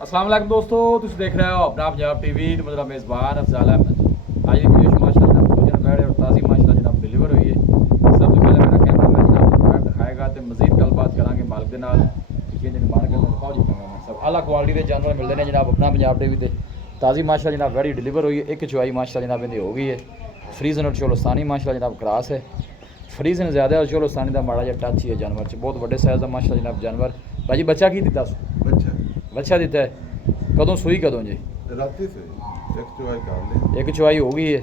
अस्सलाम वालेकुम दोस्तों, तुम देख रहे हो अपना पंजाब टीवी तो मेरा मेज़बान अफजाल अहमद। आज की वीडियो माशाल्लाह दो जन बैठे और ताज़ी माशाल्लाह जनाब डिलीवर हुई है। सबसे पहले मेरा कैमरा मैन जनाब बैठ दिखाएगा तो मजीद गलबात करांगे मालिक के नाल कि जिन मान के दिखाओ जी कैमरा सब आला क्वालिटी के जानवर मिलते हैं जनाब अपना पंजाब टीवी ते ताज़ी माशाल्लाह जनाब वैडी डिलीवर हुई है। एक चुवाई माशाल्लाह जनाब इनकी हो गई है। फ्रीजन और चोलोस्तानी माशाल्लाह जनाब क्रॉस है। फ्रीजन ज़्यादा और चोलोस्तानी का माड़ा जिहा टच ही है जानवर च बहुत बड़े साइज़ का माशाल्लाह जनाब जानवर। भाजी बच्चा की दिता बच्चा दिता है कदों सूई कदों जी राती से एक चुवाई हो गई है।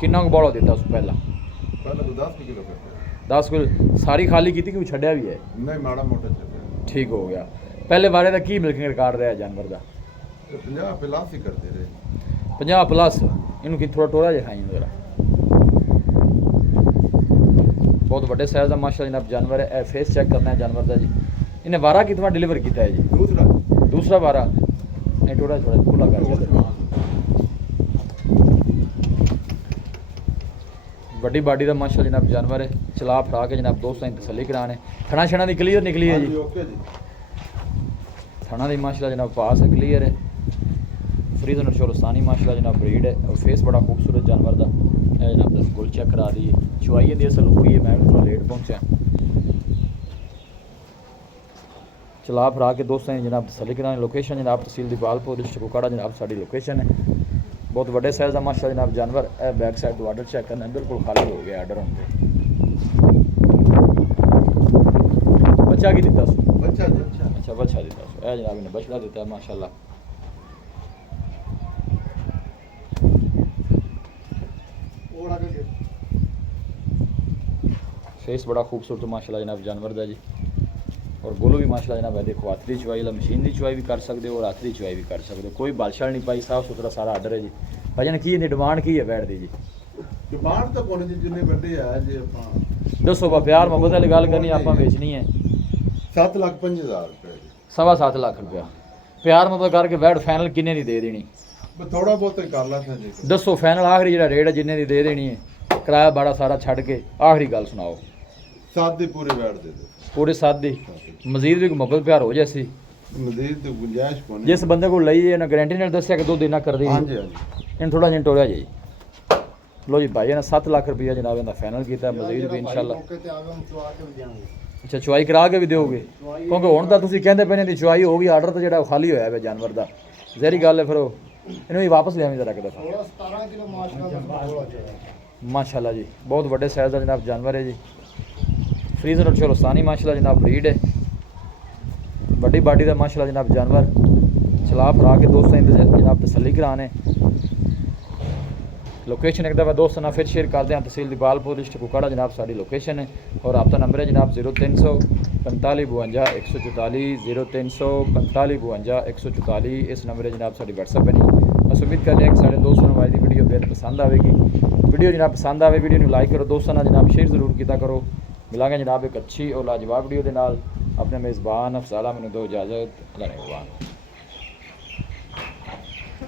किन्ना बड़ा दिता पहला पहले तो 10 किलो करते 10 किलो सारी खाली की कि छड्या भी है नहीं माड़ा मोटा चले ठीक हो गया। पहले बारे का की मिल्किंग रिकॉर्ड रहा जानवर का 50 प्लस ही करते रहे 50 प्लस इनू कि थोड़ा टोरा जिहा खाई जरा बहुत बड़े साइज का माशाल्लाह जनाब जानवर है। फेस चेक करना है जानवर का जी। इन्हें बारह कितना डिलीवर किया है जी दूसरा बारह नहीं टोरा थोड़ा खुला कर बड़ी बाडी का माशाल्लाह जनाब जानवर है। चला फड़ा के जनाब दोस्तों की तसली कराने थना छना की क्लीयर निकली है जी थना की माशाल्लाह जनाब पास है क्लीयर है। फ्रीजन और चोलोस्तानी माशाल्लाह जनाब ब्रीड है और फेस बड़ा खूबसूरत जानवर का जनाब दस गुल चेक करा दी है। चुवाई दी असल हुई है मैं थोड़ा लेट पहुँचा चला फरा के दोस्तों जनाब तसली कराने लोकेशन जनाब तहसील दीपालपुर डिस्ट्रिक्ट कुकाड़ा जनाब साड़ी लोकेशन है। बहुत बड़े साइज का माशाल्लाह जनाब जानवर है। बैक साइड तो आर्डर चेक करना बिल्कुल खाली हो गया आर्डर होने बच्चा की दिता अच्छा बच्चा दिता जनाब इन्हें बछड़ा दिता है माशाल्लाह। फेस बड़ा खूबसूरत माशाल्लाह जनाब जानवर का जी और गोलो भी माशाल्लाह जनाब है। देखो हाथ की चुवाई मशीन की चुवाई भी कर सकते हो और हाथ की चुवाई भी कर सकते हो। कोई बालशाल नहीं पाई साफ सुथरा सारा आर्डर है जी। भजन की डिमांड की है बैठ दी जी डिमांड तो कोई नहीं जिन्ने बड़े है जी अपन दसो बा प्यार मोहब्बत वाली गल करनी आप बेचनी है 7,05,000 रुपए 7.25 लाख रुपया प्यार मोहब्बत करके बैठ फाइनल किन्ने की दे देनी थोड़ा बहुत कर ला था जी दसो फाइनल आखिरी जो रेट है जिन्ने की दे देनी है किराया बाड़ा सारा छड़ के आखिरी गल सुनाओ 7 दी पूरी बैठ दे दो पूरे 7 दी मजीद भी मोहब्बत प्यार हो जैसी मजीद तो गुंजाइश कोनी जिस बंदे को लई ना गारंटी ने दसिया कि 2 दिन कर दी हां जी हां जी इन थोड़ा जिन टोरिया जी लो जी भाई ने 7 लाख रुपया जनाब इनका फाइनल किया मजीद भी इंशाल्लाह अच्छा चुवाई करा के भी दोगे क्योंकि हुण तां तुसीं कहंदे पे ने चुवाई हो गई आर्डर तो जिहड़ा खाली होया है जानवर दा जहरी गल है फिर इन्हू वापस लिया जरा एक दफा 17 किलो माशाल्लाह जी बहुत बड़े साइज का जनाब जानवर है जी। फ्रीजर और चोलोस्तानी माशाल्लाह जनाब ब्रीड है बड़ी बाडी का माशाल्लाह जनाब जानवर चला फरा के दोस्तों जनाब तसली कराने लोकेशन एक दफ़ा दोस्तों ना फिर शेयर करते हैं तहसील दीपालपुर डिस्ट्रिक्ट कुकाड़ा जनाब साड़ी लोकेशन है और आपका नंबर है जनाब 0345 52 144 0345 52 144 इस नंबर है जनाब साड़ी व्हाट्सएप है नहीं बस उम्मीद कर रहे हैं कि साढ़े दोस्तों को हमारी वीडियो बेहद पसंद आएगी। वीडियो जनाब पसंद आए वीडियो को लाइक करो दोस्तों ना जनाब शेयर जरूर किया करो। मिलांगे जनाब एक अच्छी और लाजवाब वीडियो के नाल अपने मेज़बान अफजाल मैंने दो इजाज़त अल्लाह ने